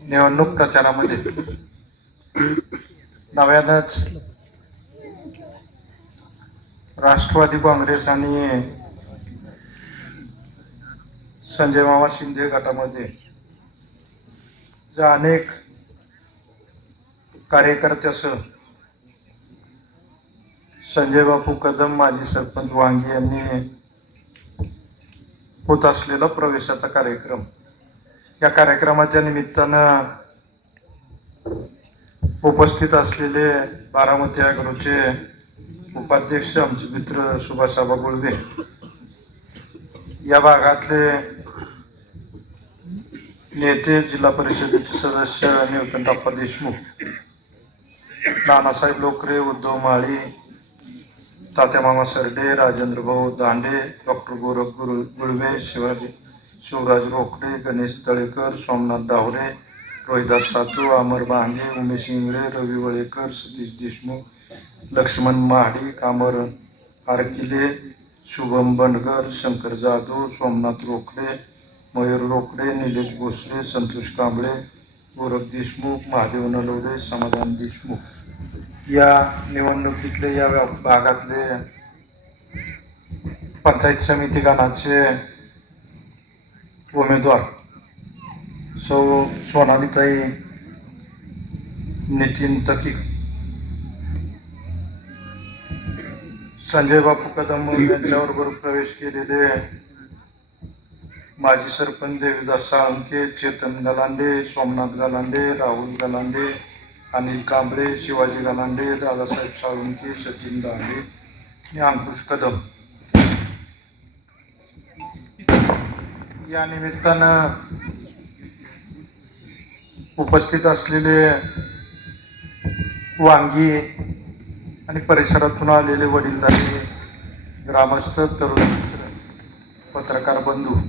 निवडणूक प्रचारामध्ये नव्यानंच राष्ट्रवादी काँग्रेस आणि संजय मामा शिंदे गटामध्ये ज्या अनेक कार्यकर्त्यासह संजय बापू कदम माजी सरपंच वांगी यांनी होत असलेला प्रवेशाचा कार्यक्रम, या कार्यक्रमाच्या निमित्तानं उपस्थित असलेले बारामती अॅग्रोचे उपाध्यक्ष आमचे मित्र सुभाषआबा गुळवे, या भागातले नेते, जिल्हा परिषदेचे सदस्य निळकंठप्पा देशमुख, नानासाहेब लोकरे, उद्धव माळी, तात्या मामा सरडे, राजेंद्र भाऊ दांडे, डॉक्टर गोरख गुळवे, शिवराज रोकडे, गणेश तळेकर, सोमनाथ डावरे, रोहिदास सातू, अमर बांगे, उमेश इंगळे, रवी वळेकर, सतीश देशमुख, लक्ष्मण महाडी, कामर आरकिले, शुभम बंडगर, शंकर जाधव, सोमनाथ रोकडे, मयूर रोकडे, निलेश भोसले, संतोष कांबळे, गोरख देशमुख, महादेव नलवडे, समाधान देशमुख, या निवडणुकीतले या भागातले पंचायत समिती गणाचे उमेदवार सौ सोनालीताई नितीन तकी, संजय बापू कदम यांच्याबरोबर प्रवेश केलेले माजी सरपंच देवीदास साळुंके, चेतन गलांडे, सोमनाथ गलांडे, राहुल गलांडे, अनिल कांबळे, शिवाजी गलांडे, दादासाहेब साळुंके, सचिन दांडे आणि अंकुश कदम, या निमित्तानं उपस्थित असलेले वांगी आणि परिसरातून आलेले वडीलधारी ग्रामस्थ, तरुण मित्र, पत्रकार बंधू,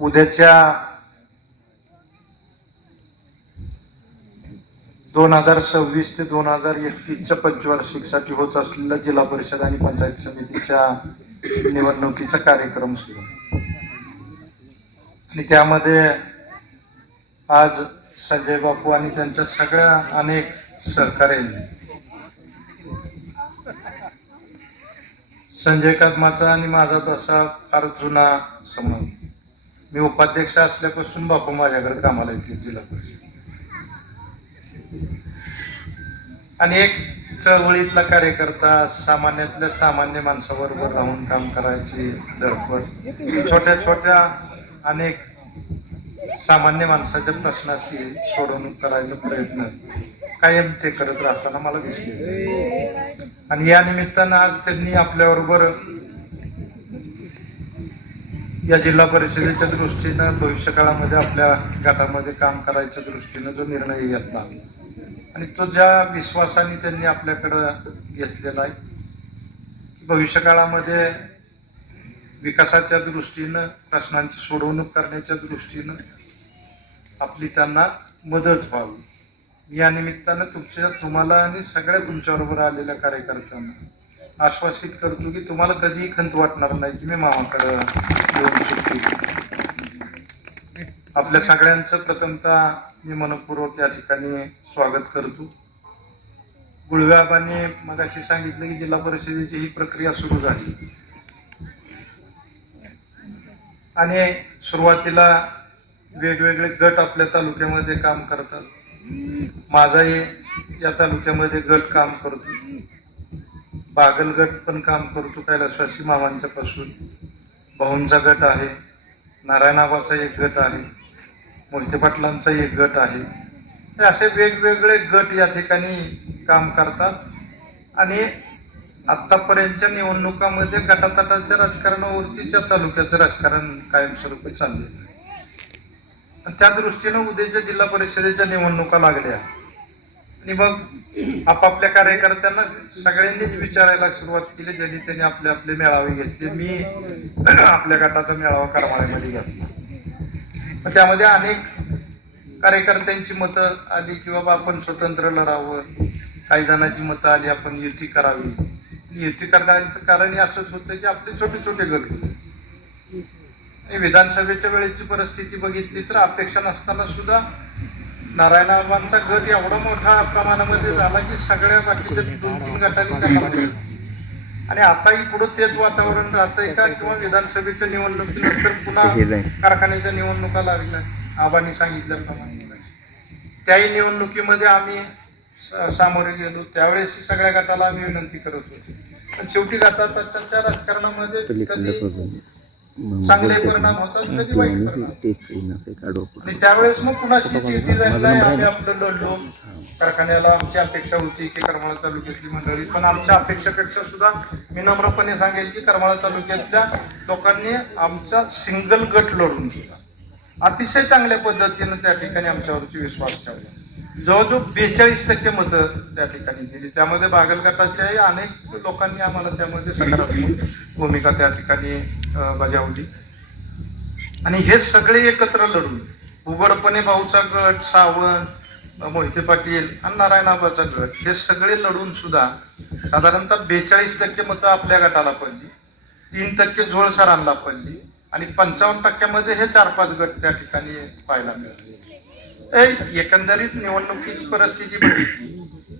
उद्याच्या 2026 ते 2031च्या पंचवार्षिकसाठी होत असलेल्या जिल्हा परिषद आणि पंचायत समितीच्या निवडणुकीचा कार्यक्रम सुरू, आणि त्यामध्ये आज संजय बापू आणि त्यांच्या सगळ्या अनेक सहकार्यांनी संजय कदमाचा आणि माझा तसा फार जुना संबंध, मी उपाध्यक्ष असल्यापासून बापू माझ्याकडे कामाला येते जिल्हा परिषद, आणि एक चळवळीतला कार्यकर्ता, सामान्यातल्या सामान्य माणसाबरोबर राहून काम करायची धडपड, छोट्या छोट्या अनेक सामान्य माणसाच्या प्रश्नाशी सोडवणूक करायचा प्रयत्न कायम ते करत राहताना मला दिसले, आणि या निमित्तानं आज त्यांनी आपल्याबरोबर या जिल्हा परिषदेच्या दृष्टीनं भविष्य काळामध्ये आपल्या गटामध्ये काम करायच्या दृष्टीनं जो निर्णय घेतला आणि तो ज्या विश्वासाने त्यांनी आपल्याकडं घेतलेला आहे, भविष्य काळामध्ये विकासाच्या दृष्टीनं, प्रश्नांची सोडवणूक करण्याच्या दृष्टीनं आपली त्यांना मदत व्हावी, या निमित्तानं तुम्हाला आणि सगळ्या तुमच्याबरोबर आलेल्या कार्यकर्त्यांना आश्वासित करतो की तुम्हाला कधीही खंत वाटणार नाही की मी मामाकडे येऊन सुट्टी, आपल्या सगळ्यांचं प्रथमतः मी मनपूर्वक या ठिकाणी स्वागत करतो. गुळवे आबांनी मगाशी सांगितलं की जिल्हा परिषदेची ही प्रक्रिया सुरू झाली आणि सुरुवातीला वेगवेगळे गट आपल्या तालुक्यामध्ये काम करतात, माझाही या तालुक्यामध्ये गट काम करतो, बागल गट पण काम करतो, कैलासवासी मामांच्या पासून भाऊंचा गट आहे, नारायणाबाचा एक गट आहे, मोहिते पाटलांचा एक गट आहे, हे असे वेगवेगळे गट या ठिकाणी काम करतात, आणि आतापर्यंतच्या निवडणुकामध्ये गटातटाच्या राजकारणावरतीच्या तालुक्याचं राजकारण कायमस्वरूपी चालले, त्या दृष्टीनं उद्याच्या जिल्हा परिषदेच्या निवडणुका लागल्या आणि मग आपापल्या कार्यकर्त्यांना सगळ्यांनीच विचारायला सुरुवात केली, ज्यांनी त्यांनी आपले आपले मेळावे घेतले. मी आपल्या गटाचा मेळावा करमाळ्यामध्ये घेतला, पण त्यामध्ये अनेक कार्यकर्त्यांची मतं आली की बाबा आपण स्वतंत्र लढावं, काही जणांची मतं आली आपण युती करावी. युती करण्याचं कारण असंच होतं की आपले छोटे छोटे गट होते, विधानसभेच्या वेळेची परिस्थिती बघितली तर अपेक्षा नसताना सुद्धा नारायणबाबांचा गट एवढा मोठा प्रमाणामध्ये झाला की सगळ्या बाकीच्या 2-3 गटांनी त्यांना मिळालं. आणि आताही पुढे तेच वातावरण राहतंय का किंवा विधानसभेच्या निवडणुकीनंतर पुन्हा कारखान्याच्या निवडणुका लागल्या आबांनी सांगितल्याप्रमाणे त्याही निवडणुकीमध्ये आम्ही सामोरे गेलो. त्यावेळेस सगळ्या गटाला आम्ही विनंती करत होतो. पण शेवटी गटाच्या राजकारणामध्ये कधी चांगले परिणाम होतात कधी वाईट परिणाम. आणि त्यावेळेस मग कुणाशी चिठ्ठी जायला नाही आम्ही आपलं लढलो. कारखान्याला आमची अपेक्षा होती की करमाळा तालुक्यातली मंडळी, पण आमच्या अपेक्षेपेक्षा सुद्धा मी नम्रपणे सांगेल की करमाळा तालुक्यातल्या लोकांनी आमचा सिंगल गट लढून अतिशय चांगल्या पद्धतीनं त्या ठिकाणी आमच्यावरती विश्वास ठेवला. जवळजवळ 42% मतं त्या ठिकाणी दिली. त्यामध्ये बागल गटाच्याही अनेक लोकांनी आम्हाला त्यामध्ये सकारात्मक भूमिका त्या ठिकाणी बजावली. आणि हे सगळे एकत्र लढून उघडपणे भाऊचा गट, सावंत, मोहिते पाटील आणि नारायणाबाचा गट हे सगळे लढून सुद्धा साधारणतः 42% मतं आपल्या गटाला पडली, 3% झोळ सरांना पडली आणि 55% हे 4-5 गट त्या ठिकाणी पाहायला मिळाले. एकंदरीत निवडणुकीची परिस्थिती बघितली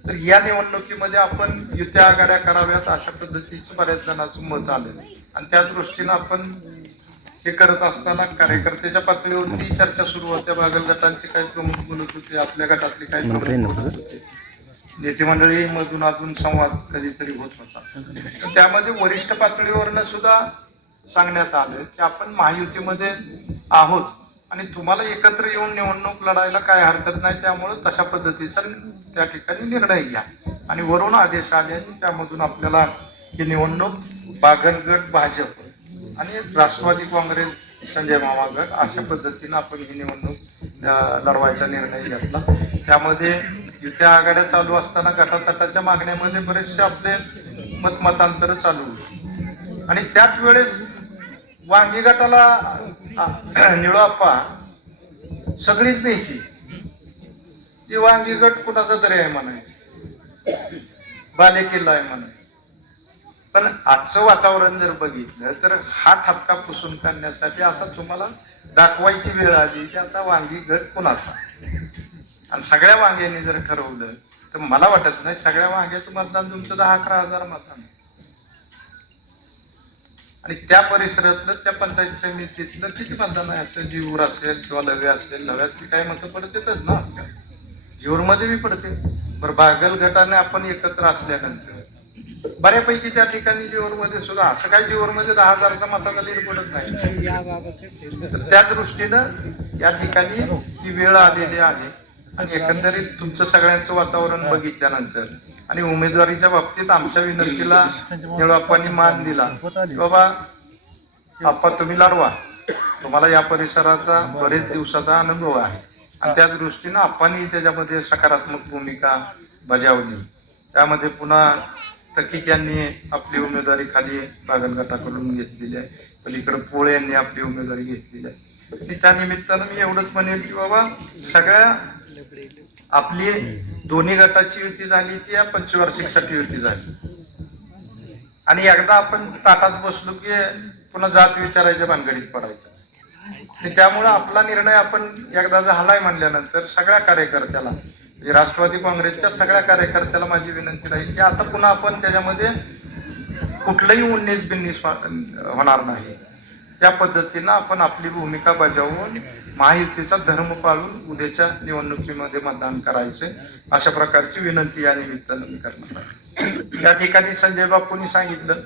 तर या निवडणुकीमध्ये आपण युत्या आघाड्या कराव्यात अशा पद्धतीचं बऱ्याच जणांचं मत आलं. आणि त्या दृष्टीनं आपण हे करत असताना कार्यकर्त्याच्या पातळीवरती चर्चा सुरू होत्या. बागल गटांचे काही प्रमुख बोलत होते, आपल्या गटातले काही प्रमुख बोलत होते, नेते मंडळी मधून अजून संवाद कधीतरी होत होता. त्यामध्ये वरिष्ठ पातळीवरनं सुद्धा सांगण्यात आलं की आपण महायुतीमध्ये आहोत आणि तुम्हाला एकत्र येऊन निवडणूक लढायला काय हरकत नाही, त्यामुळे तशा पद्धतीचा त्या ठिकाणी निर्णय घ्या. आणि वरून आदेश आले आणि त्यामधून आपल्याला ही निवडणूक बागल गट, भाजप आणि राष्ट्रवादी काँग्रेस, संजय मामा गट अशा पद्धतीनं आपण ही निवडणूक लढवायचा निर्णय घेतला. त्यामध्ये युत्या आघाड्या चालू असताना गटातटाच्या मागण्यामध्ये बरेचसे आपले मतमतांतर चालू होते. आणि त्याच वेळेस वांगी गटाला निळाप्पा सगळीच द्यायची. ती वांगी गट कुणाचा तरी आहे म्हणायची, बालेकिल्ला आहे म्हणायची. पण आजचं वातावरण जर बघितलं तर हा ठपका पुसून काढण्यासाठी आता तुम्हाला दाखवायची वेळ आली की आता वांगी गट कुणाचा. आणि सगळ्या वांग्यांनी जर ठरवलं तर मला वाटत नाही सगळ्या वांग्याचं मतदान तुमचं 10-11 हजार मतदान. आणि त्या परिसरातलं त्या पंचायत समितीतलं किती मतदान आहे असेल, जीवर असेल किंवा लवे असेल, लव्यात ती काही मतं पडतेच ना, जीवरमध्ये बी पडते. बरं बागल गटाने आपण एकत्र असल्यानंतर बऱ्यापैकी त्या ठिकाणी जीवरमध्ये सुद्धा असं काही जीवरमध्ये 10,000चा मताचा लीड पडत नाही. तर त्या दृष्टीनं या ठिकाणी ती वेळ आलेली आहे. आणि एकंदरीत तुमचं सगळ्यांचं वातावरण बघितल्यानंतर आणि उमेदवारीच्या बाबतीत आमच्या विनंतीला निळाप्पांनी मान दिला की बाबा आप्पा तुम्ही लढवा, तुम्हाला या परिसराचा बरेच दिवसाचा अनुभव आहे. आणि त्या दृष्टीनं आप्पांनी त्याच्यामध्ये सकारात्मक भूमिका बजावली. त्यामध्ये पुन्हा तकीक यांनी आपली उमेदवारी खाली बागल गटाकडून घेतलेली आहे, पलीकडे पोळे यांनी आपली उमेदवारी घेतलेली आहे. आणि त्या निमित्तानं मी एवढंच म्हणेल की बाबा सगळ्या आपली दोन्ही गटाची युती झाली ती या पंचवार्षिकसाठी युती झाली. आणि एकदा आपण ताटात बसलो की पुन्हा जात विचारायच्या भानगडीत पडायचं. आणि त्यामुळे आपला निर्णय आपण एकदा झालाय म्हणल्यानंतर सगळ्या कार्यकर्त्याला, राष्ट्रवादी काँग्रेसच्या सगळ्या कार्यकर्त्याला माझी विनंती राहील की आता पुन्हा आपण त्याच्यामध्ये कुठलंही 19-20 होणार नाही. त्या पद्धतीनं आपण आपली भूमिका बजावून महायुतीचा धर्म पाळून उद्याच्या निवडणुकीमध्ये मतदान करायचे अशा प्रकारची विनंती या निमित्तानं मी करणार आहे. त्या ठिकाणी संजय बापूंनी सांगितलं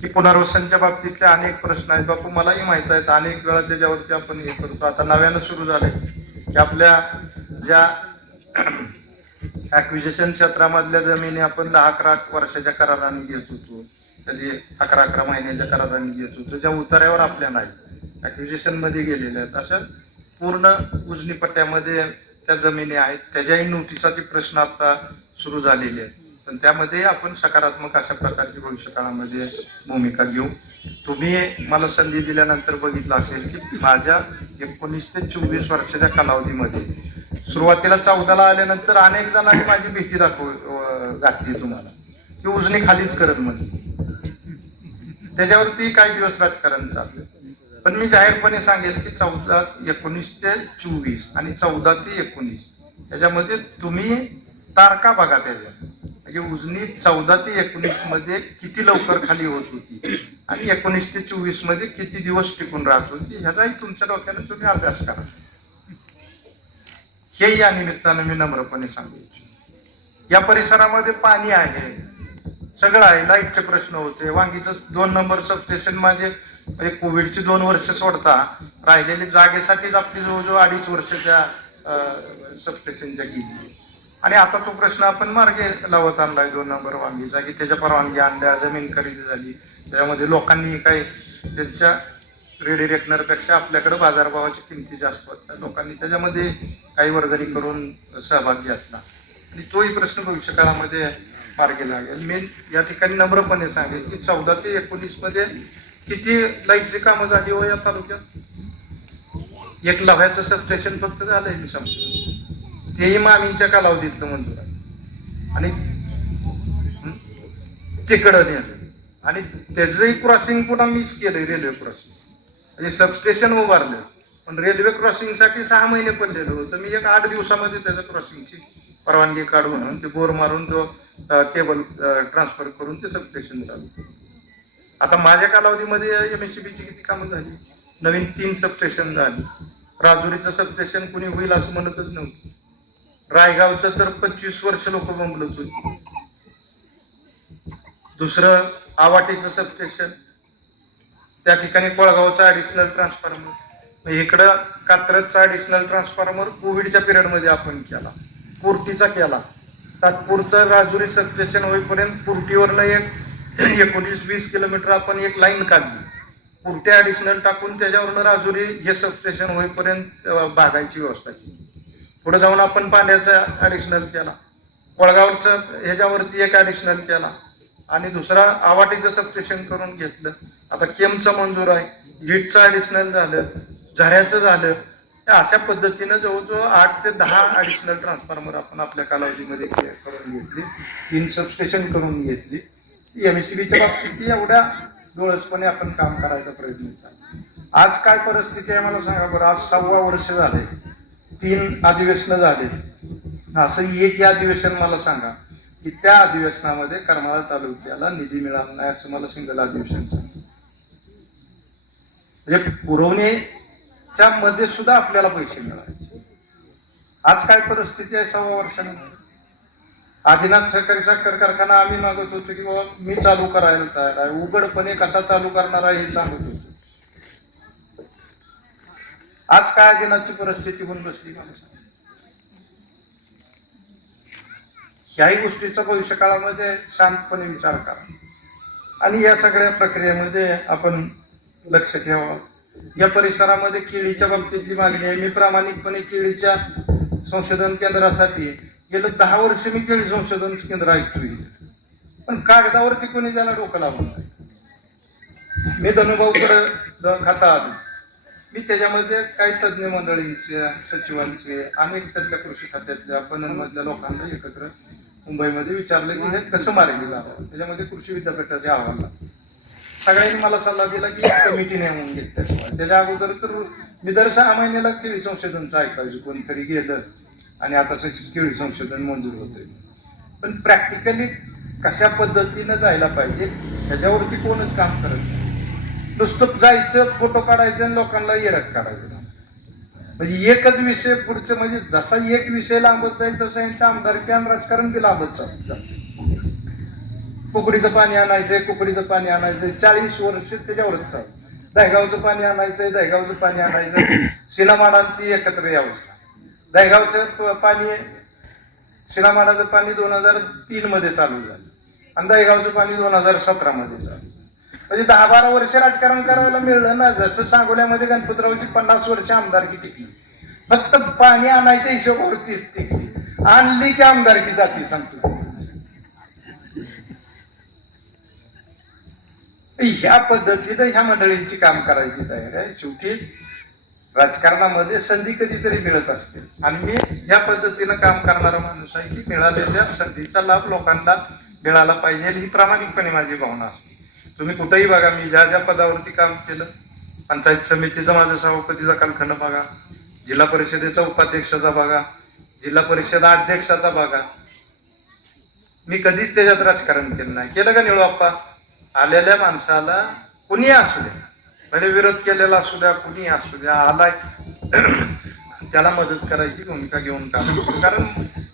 की पुनर्वसनच्या बाबतीतले अनेक प्रश्न आहेत. बापू मलाही माहित आहेत, अनेक वेळा त्याच्यावरती आपण हे करतो. आता नव्यानं सुरू झालंय की आपल्या ज्या ऍक्विजिशन क्षेत्रामधल्या जमिनी आपण 10-11 वर्षाच्या कराराने घेत होतो, कधी 11-11 महिन्याच्या कराराने घेत होतो, ज्या उतार्यावर आपल्या नाही ऍक्विजिशन मध्ये गेलेल्या आहेत, अशा पूर्ण उजनी पट्ट्यामध्ये त्या जमिनी आहेत. त्याच्याही नोटिसाचे प्रश्न आता सुरू झालेले आहेत. पण त्यामध्ये आपण सकारात्मक अशा प्रकारची भविष्यकाळामध्ये भूमिका घेऊ. तुम्ही मला संधी दिल्यानंतर बघितलं असेल की माझ्या 19 ते 24 वर्षाच्या कालावधीमध्ये सुरुवातीला 14ला आल्यानंतर अनेक जणांनी माझी भीती घातली तुम्हाला की उजनी खालीच करत म्हणजे. त्याच्यावरती काही दिवस राजकारण चाललं. पण मी जाहीरपणे सांगेल की 19 ते 24 आणि 14 ते 19 याच्यामध्ये तुम्ही तारखा बघा त्याच्या, म्हणजे उजनी 14 ते 19 मध्ये किती लवकर खाली होत होती आणि 19 ते 24 मध्ये किती दिवस टिकून राहत होती, ह्याचाही तुमच्या डोक्याने तुम्ही अभ्यास करा. हे या निमित्तानं मी नम्रपणे सांगू इच्छितो. या परिसरामध्ये पाणी आहे, सगळं आहे. लाईटचे प्रश्न होते. वांगीचं 2 नंबर सबस्टेशन म्हणजे कोविडची 2 वर्ष सोडता राहिलेली जागेसाठीच आपली जवळजवळ 2.5 वर्षाच्या सबस्टेशनच्या गेली. आणि आता तो प्रश्न आपण मार्गे लावत आणलाय 2 नंबर वांगीचा, की त्याच्या परवानगी आणल्या, जमीन खरेदी झाली, त्याच्यामध्ये लोकांनी काही त्यांच्या रेडी रेकनरपेक्षा आपल्याकडे बाजारभावाची किमती जास्त होत्या, लोकांनी त्याच्यामध्ये काही वर्गणी करून सहभाग घेतला आणि तोही प्रश्न भविष्य काळामध्ये मार्गी लागेल. मी या ठिकाणी नम्रपणे सांगेल की 14 ते 19 मध्ये किती लाईटची कामं झाली हो या तालुक्यात. एक लव्ह्याचं सबस्टेशन फक्त झालंय मी सांगतो, तेही मामींच्या कालावधीतलं मंजूर आहे आणि तिकडं नेलं आणि त्याचंही क्रॉसिंग पुन्हा मीच केलंय, रेल्वे क्रॉसिंग. म्हणजे सबस्टेशन उभारलं पण रेल्वे क्रॉसिंगसाठी 6 महिने पडलेलं होतं. मी 8 दिवसामध्ये त्याचं क्रॉसिंगची परवानगी काढून ते बोर मारून जो केबल ट्रान्सफर करून ते सबस्टेशन चालू. आता माझ्या कालावधीमध्ये MSCBची किती कामं झाली, नवीन 3 सबस्टेशन झाली. राजुरीचं सबस्टेशन कुणी होईल असं म्हणतच नव्हतं. रायगावचं तर 25 वर्ष लोक बोंबलत होती. दुसरं आवाटीचं सबस्टेशन, त्या ठिकाणी कोळगावचा ऍडिशनल ट्रान्सफॉर्मर, इकडं कात्रजचा ऍडिशनल ट्रान्सफॉर्मर कोविडच्या पिरियडमध्ये आपण केला, पुरटीचा केला. तात्पुरतं राजुरी सबस्टेशन होईपर्यंत पुरटीवरनं 19-20 किलोमीटर आपण एक लाईन काढली, पुरट्या ऍडिशनल टाकून त्याच्यावरनं राजुरी हे सबस्टेशन होईपर्यंत भागायची व्यवस्था केली. पुढे जाऊन आपण पाण्याचा ऍडिशनल केला, कोळगावचं ह्याच्यावरती एक ऍडिशनल केला आणि दुसरा आवाटीचं सबस्टेशन करून घेतलं. आता केमचं मंजूर आहे, लीडचं ऍडिशनल झालं, झऱ्याचं झालं. अशा पद्धतीनं जवळजवळ 8 ते 10 ऍडिशनल ट्रान्सफॉर्मर आपण आपल्या कालावधीमध्ये करून घेतली, 3 सबस्टेशन करून घेतली. MSCBच्या बाबतीत एवढ्या डोळसपणे आपण काम करायचा प्रयत्न केला. आज काय परिस्थिती आहे मला सांगा बरं. आज 6 वर्ष झाले, 3 अधिवेशनं झाले, असं एक अधिवेशन मला सांगा की त्या अधिवेशनामध्ये करमाळा तालुक्याला निधी मिळाला नाही असं मला सिंगल अधिवेशन सांग. म्हणजे पुरवणीच्या मध्ये सुद्धा आपल्याला पैसे मिळायचे. आज काय परिस्थिती आहे 6 वर्षानंतर. आदिनाथ सहकारी साखर कारखाना आम्ही मागत होतो की बाबा मी चालू करायला तयार आहे, उघडपणे कसा चालू करणार आहे हे सांगत होतो. आज काय आदिनाथची परिस्थिती होऊन बसली मला सांग. ह्याही गोष्टीचा भविष्य काळामध्ये शांतपणे विचार करा आणि या सगळ्या प्रक्रियेमध्ये आपण लक्ष ठेवावं. या परिसरामध्ये केळीच्या बाबतीतली मागणी आहे. मी प्रामाणिकपणे केळीच्या संशोधन केंद्रासाठी गेलं 10 वर्ष मी केळी संशोधन केंद्र ऐकतोय, पण कागदावरती कोणी त्याला डोकं लावलं नाही. मी धनुभाऊकडे खाता आलो, मी त्याच्यामध्ये काही तज्ज्ञ मंडळींचे, सचिवांचे, अनेक त्यातल्या कृषी खात्यातल्या पणनमधल्या लोकांना एकत्र मुंबईमध्ये विचारलं की हे कसं मार्गी जावं. त्याच्यामध्ये कृषी विद्यापीठाचे अहवाल सगळ्यांनी मला सल्ला दिला की कमिटी नेमून घेतल्याशिवाय. त्याच्या अगोदर तर मी दर 6 महिन्याला केळी संशोधनचं ऐकायचो, कोणीतरी गेलं आणि आता केळी संशोधन मंजूर होतंय. पण प्रॅक्टिकली कशा पद्धतीनं जायला पाहिजे ह्याच्यावरती कोणच काम करत नाही. नुसतं जायचं, फोटो काढायचं आणि लोकांना येड्यात काढायचं. म्हणजे एकच विषय पुढचं, म्हणजे जसा एक विषय लांबत जाईल तसं यांच्या आमदारकी आणि राजकारण बी लांबत चालतं. कुकडीचं पाणी आणायचंय, कुकडीचं पाणी आणायचंय, 40 वर्ष त्याच्यावरच चालू. दहगावचं पाणी आणायचंय, दहगावचं पाणी आणायचं. सिनामाडांची एकत्र अवस्था. दहगावचं पाणी, सिनामाडाचं पाणी 2003 मध्ये चालू झालं आणि दहगावचं पाणी 2017 मध्ये चालू. म्हणजे 10-12 वर्ष राजकारण करायला मिळलं ना. जसं सांगोल्यामध्ये गणपतरावची 50 वर्ष आमदारकी टिकली, फक्त पाणी आणायच्या हिशोबावरतीच टिकली. आणली की आमदारकी जाती सांगतो. ह्या पद्धतीनं ह्या मंडळींची काम करायची तयारी आहे. शेवटी राजकारणामध्ये संधी कधीतरी मिळत असते आणि मी ह्या पद्धतीनं काम करणारा माणूस आहे की मिळालेल्या संधीचा लाभ लोकांना मिळाला पाहिजे ही प्रामाणिकपणे माझी भावना असते. तुम्ही कुठेही बघा, मी ज्या ज्या पदावरती काम केलं पंचायत समितीचा माझा सभापतीचा कालखंड बघा, जिल्हा परिषदेचा उपाध्यक्षाचा बघा, जिल्हा परिषद अध्यक्षाचा बघा. मी कधीच त्याच्यात राजकारण केलं नाही. केलं का निळूअप्पा? आलेल्या माणसाला कुणी असू द्या, म्हणजे विरोध केलेला असू द्या, कुणी असू द्या, आलाय त्याला मदत करायची भूमिका घेऊन काम. कारण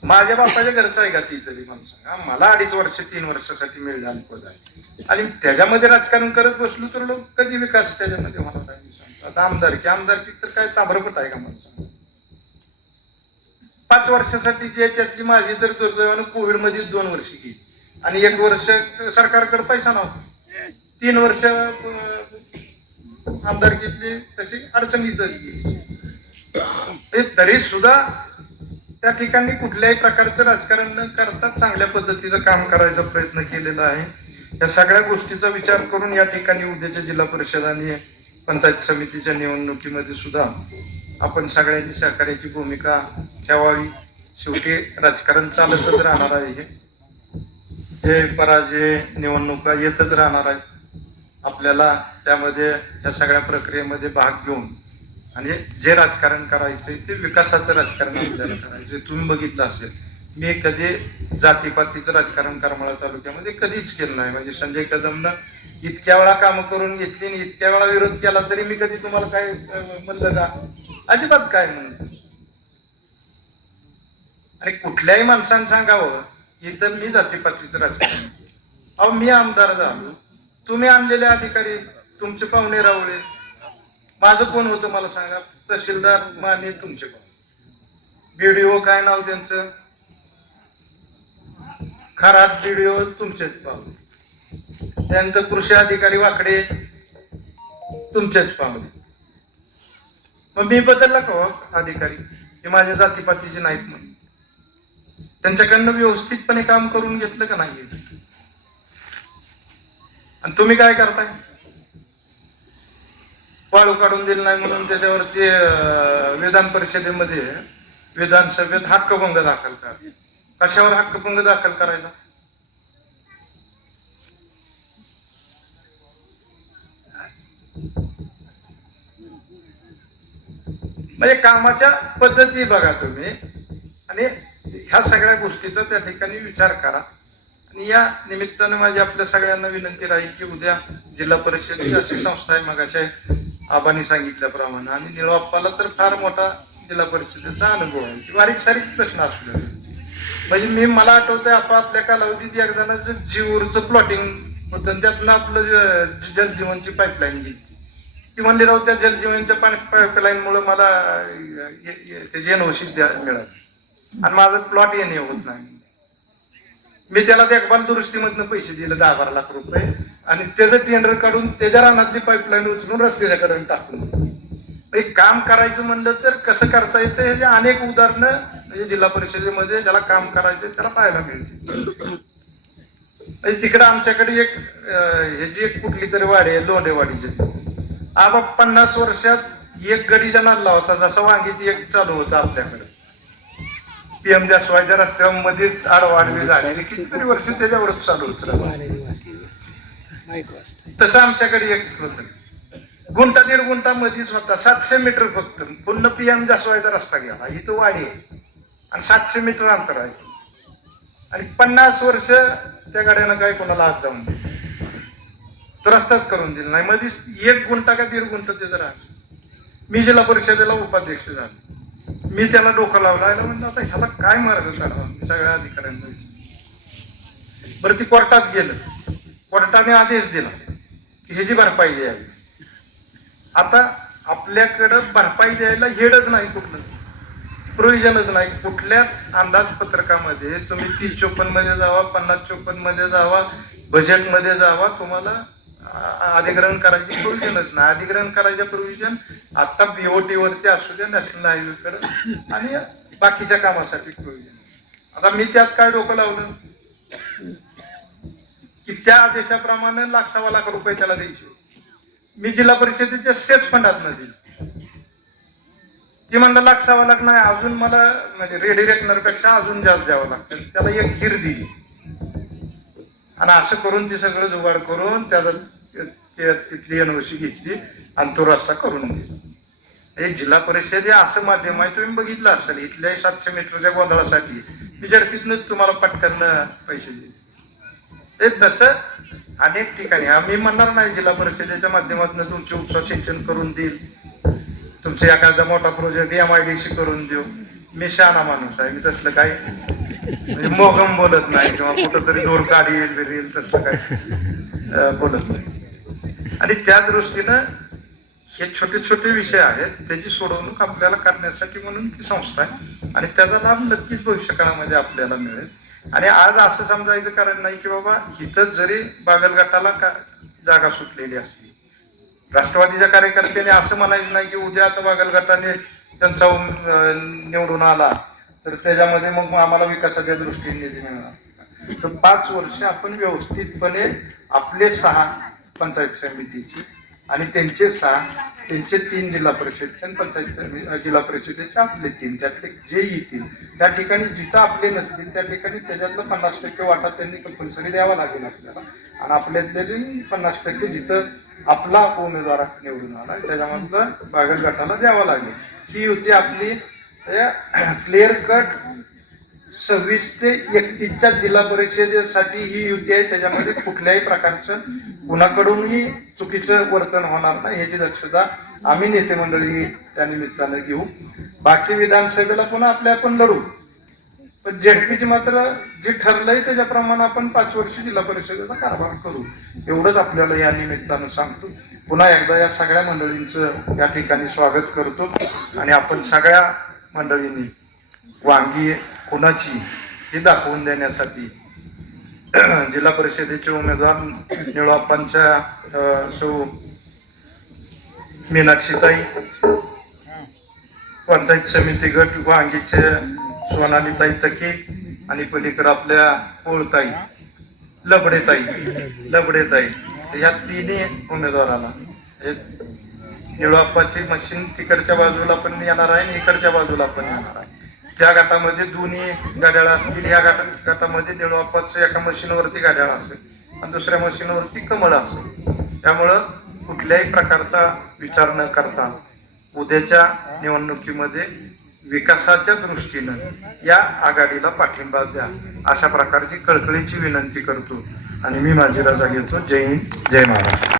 माझ्या बापाच्या घरचं आहे का ती तरी मला सांगा. मला 2.5 वर्ष 3 वर्षासाठी मिळालं पद आहे आणि त्याच्यामध्ये राजकारण करत बसलो तर लोक कधी विकास त्याच्यामध्ये मला काय सांगतो. आता आमदारकी तर काय ताबरपट आहे का मला सांगा. 5 वर्षासाठी जे त्यातली माझी तर दुर्दैवानं कोविड मध्ये 2 वर्ष गेली आणि 1 वर्ष सरकारकडे पैसा नव्हता. 3 वर्ष आमदारकीतली तशी अडचणीतच गेली. तरी सुद्धा त्या ठिकाणी कुठल्याही प्रकारचं राजकारण न करता चांगल्या पद्धतीचं काम करायचा प्रयत्न केलेला आहे. या सगळ्या गोष्टीचा विचार करून या ठिकाणी उद्याच्या जिल्हा परिषद आणि पंचायत समितीच्या निवडणुकीमध्ये सुद्धा आपण सगळ्यांनी सहकार्याची भूमिका ठेवावी. शेवटी राजकारण चालतच राहणार आहे. जे पराजय निवडणुका येतच राहणार आहेत. आपल्याला त्यामध्ये या सगळ्या प्रक्रियेमध्ये भाग घेऊन आणि जे राजकारण करायचंय ते विकासाचं राजकारण आपल्याला करायचं. तुम्ही बघितलं असेल, मी कधी जातीपातीचं राजकारण करमाळा तालुक्यामध्ये कधीच केलं नाही. म्हणजे संजय कदमनं इतक्या वेळा कामं करून घेतली आणि इतक्या वेळा विरोध केला तरी मी कधी तुम्हाला काय म्हणलं का? अजिबात काय म्हणलं. आणि कुठल्याही माणसानं सांगावं इतर मी जातीपातीचं राजकारण. अहो मी आमदार झालो, तुम्ही आणलेले अधिकारी तुमचे पाहुणे रावळे, माझं कोण होतं मला सांगा? तहसीलदार माने तुमचे कोण, बीडीओ काय नाव त्यांचं, खरात बीडीओ तुमचेच पाहुणे, त्यानंतर कृषी अधिकारी वाकडे तुमचेच पाहुणे. मग मी बदलला का अधिकारी हे माझ्या जातीपातीचे नाहीत म्हणून? त्यांच्याकडनं व्यवस्थितपणे काम करून घेतलं का नाही? आणि तुम्ही काय करताय? वाळू काढून दिलं नाही म्हणून त्याच्यावरती विधान परिषदेमध्ये विधानसभेत हक्कभंग दाखल करा. कशावर हक्कभंग दाखल करायचा? म्हणजे कामाच्या पद्धती बघा तुम्ही आणि ह्या सगळ्या गोष्टीचा त्या ठिकाणी विचार करा. आणि या निमित्तानं माझी आपल्या सगळ्यांना विनंती राहील की उद्या जिल्हा परिषद अशी संस्था आहे, मगाशी आबांनी सांगितल्याप्रमाणे, आणि निळूअप्पाला तर फार मोठा जिल्हा परिषदेचा अनुभव आहे. बारीक सारीक प्रश्न असू दे. म्हणजे मला आठवतंय आपल्या कालावधीत एक जणांचं जीवरचं प्लॉटिंग होतं, त्यातनं आपलं जलजीवनची पाईपलाईन गेली. ती म्हणली राव त्या जलजीवनच्या पाईपलाईन मुळे मला त्याची एनओसी मिळाली आणि माझं प्लॉट येणे होत नाही. मी त्याला देखभाल दुरुस्तीमधनं पैसे दिले 10-12 लाख रुपये आणि त्याचं टेंडर काढून त्याच्या रानातली पाईपलाईन उचलून रस्त्याच्याकडे टाकून. काम करायचं म्हणलं तर कसं करता येतं ह्याचे अनेक उदाहरणं म्हणजे जिल्हा परिषदेमध्ये ज्याला काम करायचं त्याला पाहायला मिळते. तिकडं आमच्याकडे एक ह्याची एक कुठली तरी वाडी आहे, लोंडेवाडीची. आबा 50 वर्षात एक गडीचा नाल्ला होता, जसा वांगीत एक चालू होता आपल्याकडे. PM जासवायच्या रस्त्यामध्येच आडवाडवी झालेली कितीतरी वर्ष त्याच्यावरच चालू होत. तसं आमच्याकडे एक होत, 1.5 गुंठा मध्येच होता, 700 मीटर फक्त. पूर्ण PM जासवायचा रस्ता गेला, ही तो वाडी आहे आणि 700 मीटर अंतर आहे. आणि 50 वर्ष त्या गाड्यानं काय कोणाला हात जाऊन तो रस्ताच करून दिला नाही. मध्येच 1 गुंठा का 1.5 गुंठा त्याचं राहत. मी जिल्हा परिषदेला उपाध्यक्ष झालो, मी त्याला डोकं लावला. म्हणजे आता ह्याला काय मार्ग काढावा सगळ्या अधिकाऱ्यांना विचार. बरं, ती कोर्टात गेलं, कोर्टाने आदेश दिला की ह्याची भरपाई द्यावी. आता आपल्याकडं भरपाई द्यायला हेडच नाही, कुठलं प्रोव्हिजनच नाही. कुठल्याच अंदाजपत्रकामध्ये तुम्ही 30-54 मध्ये जावा, 50-54 मध्ये जावा, बजेटमध्ये जावा, तुम्हाला अधिग्रहण करायची प्रोव्हिजनच नाही. अधिग्रहण करायचं प्रोव्हिजन आता BOT वरती असू द्या, नॅशनल हायवेकडे आणि बाकीच्या कामासाठी प्रोव्हिजन. आता मी त्यात काय डोकं लावलं की त्या आदेशाप्रमाणे 1,00,000-1.25 लाख रुपये त्याला द्यायचे. मी जिल्हा परिषदेच्या सेस फंडातनं दिली. ती म्हणलं 1,00,000-1.25 लाख नाही, अजून मला म्हणजे रेडी रेकनरपेक्षा अजून जास्त द्यावं लागतं. त्याला एक खीर दिली आणि असं करून ते सगळं जुगाड करून त्याचा तिथली एनओसी घेतली आणि तो रस्ता करून देईल. हे जिल्हा परिषद हे असं माध्यम आहे, तुम्ही बघितलं असेल, इथल्या 700 मीटरच्या गोंधळासाठी झडपीतनंच तुम्हाला पटकन पैसे देईल. ते तसं अनेक ठिकाणी आम्ही म्हणणार नाही जिल्हा परिषदेच्या माध्यमातून तुमचे उपसा सिंचन करून देईल, तुमचे एखादा मोठा प्रोजेक्ट MIDC करून देऊ. मी शहाणा माणूस आहे, मी तसलं काही म्हणजे मोगम बोलत नाही किंवा कुठंतरी दोर काढील बिरील तसलं काही बोलत नाही. आणि त्या दृष्टीनं हे छोटे छोटे विषय आहेत, त्याची सोडवणूक आपल्याला करण्यासाठी म्हणून ती संस्था आहे आणि त्याचा लाभ नक्कीच भविष्य काळामध्ये आपल्याला मिळेल. आणि आज असं समजायचं कारण नाही की बाबा इथं जरी बागलगटाला जागा सुटलेली असली, राष्ट्रवादीच्या कार्यकर्त्याने असं म्हणायचं नाही की उद्या आता बागलगटाने त्यांचा निवडून आला तर त्याच्यामध्ये मग आम्हाला विकासाच्या दृष्टीने निधी मिळणार. तर 5 वर्ष आपण व्यवस्थितपणे आपले 6 पंचायत समितीची आणि त्यांचे 6, त्यांचे 3 जिल्हा परिषदचे आणि पंचायत जिल्हा परिषदेचे आपले 3, त्यातले जे येतील त्या ठिकाणी जिथं आपले नसतील त्या ठिकाणी त्याच्यातलं 50% वाटा त्यांनी कंपल्सरी द्यावा लागेल आपल्याला. आणि आपल्यातले 50% जिथं आपला उमेदवार निवडून आला त्याच्यामधलं बागलगटाला द्यावा लागेल. ही युती आपली क्लिअर कट 26 ते 31च्या जिल्हा परिषदेसाठी ही युती आहे. त्याच्यामध्ये कुठल्याही प्रकारचं कुणाकडूनही चुकीचं वर्तन होणार नाही ह्याची दक्षता आम्ही नेते मंडळी त्या निमित्तानं घेऊ. बाकी विधानसभेला पुन्हा आपण लढू, पण झेडपीची मात्र जे ठरलंय त्याच्याप्रमाणे आपण 5 वर्ष जिल्हा परिषदेचा कारभार करू, एवढंच आपल्याला या निमित्तानं सांगतो. पुन्हा एकदा या सगळ्या मंडळींचं या ठिकाणी स्वागत करतो आणि आपण सगळ्या मंडळींनी वांगी कुणाची हे दाखवून देण्यासाठी जिल्हा परिषदेचे उमेदवार निळोप्पांच्या सौ मीनाक्षीताई, पंचायत समिती गट वांगीचे सोनालीताई तके आणि पलीकडे आपल्या पोळताई लबडेताई ह्या 3 उमेदवाराला निळोप्पाची मशीन तिकडच्या बाजूला पण येणार आहे आणि इकडच्या बाजूला पण येणार आहे. त्या गटामध्ये दोन्ही गाड्याला असतील. ह्या गटामध्ये निळोप्पाचं एका मशीनवरती गाड्याला असेल आणि दुसऱ्या मशीनवरती कमळ असेल. त्यामुळं कुठल्याही प्रकारचा विचार न करता उद्याच्या निवडणुकीमध्ये विकासाच्या दृष्टीनं या आघाडीला पाठिंबा द्या अशा प्रकारची कळकळीची विनंती करतो आणि मी माझी रजा घेतो. जय हिंद, जय महाराष्ट्र.